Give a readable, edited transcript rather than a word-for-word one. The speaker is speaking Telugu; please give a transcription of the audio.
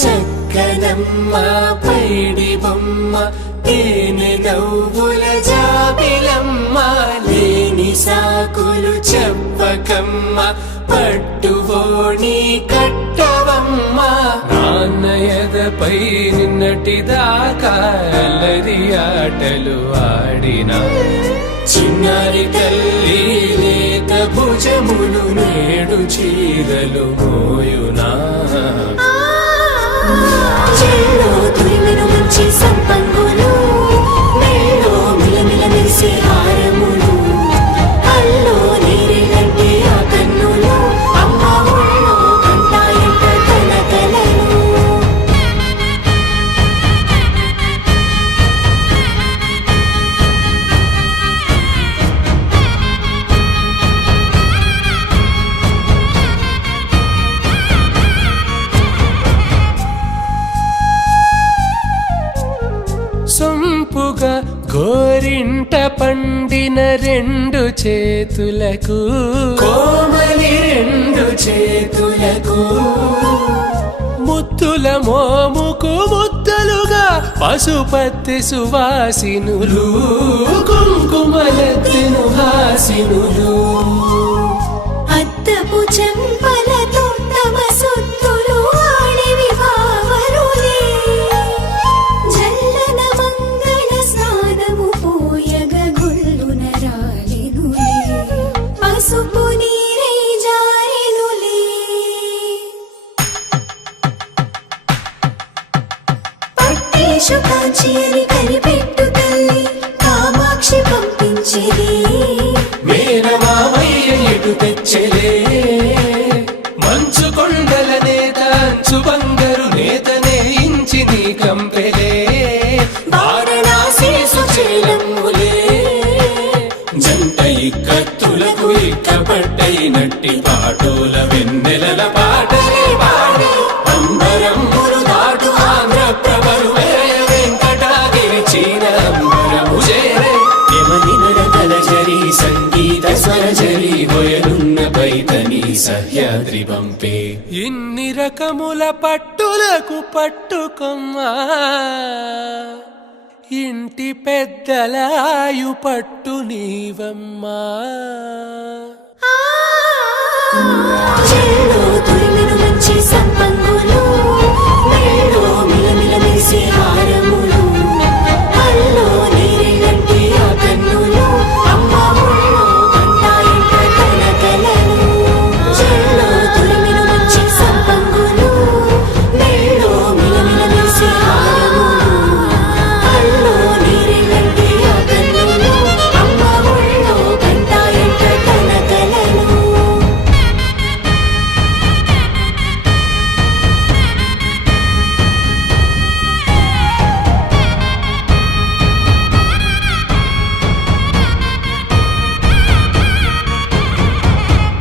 చక్కనమ్మ పైడి బొమ్మ తేనె నవ్వుల జాబిలమ్మ లేని సాకులు చెప్పకమ్మ పట్టువోణి కట్టవమ్మ నాన్నయదపై నిన్నటిదాకా అల్లరి ఆటలు ఆడినా చిన్నారి తల్లి లేత భుజములు నేడు చీరలు మోయునా చెల్లో తురిమిన మంచి సంపంగులు మెల్లో మిలమిల మెరిసే హారములు అల్లో నీరేలంటే ఆ కన్నులు అమ్మ ఒళ్ళో కంటాయంట కలకలను సొంపుగా గోరింట పండిన రెండు చేతులకు కోమలి రెండు చేతులకు ముద్దుల మోముకు ముద్దలుగా పసుపత్తి సువాసినులు కుంకుమలెత్తిను హాసినులు అద్దపు చెంపలతో తమ సొత్తులు ఆడివి బావరులే జల్లన మంగళ స్నానము పోయగ గొల్లున రాలినులే పసుపు నీరై జారినులే పట్టేశు కాంచి అని కనిపెట్టు తల్లి కామాక్షి పంపించిరి మేనమామయ్య ఎటు తెచ్చలే మంచు కొండల నేత అంచు బంగారు నేతనే ఇంచి నీ కంపెలే వారణాసి సుచేలమ్ములే జంట ఇక్కత్తులకు ఇక్కపట్టైనట్టి పాటోల వెన్నెలల పాటలే పాడే అంబరమ్ములు దాటు ఆంధ్ర ప్రభలు వెంకటాగిరి చీన అంబరము చేరే యమని నడకల జరి సంగీత స్వరజరి హొయలున్న పైతని సహ్యాద్రి పంపే ఇన్ని రకముల పట్టులకు పట్టుకొమ్మా ఇంటి పెద్దలాయు పట్టు నీవమ్మా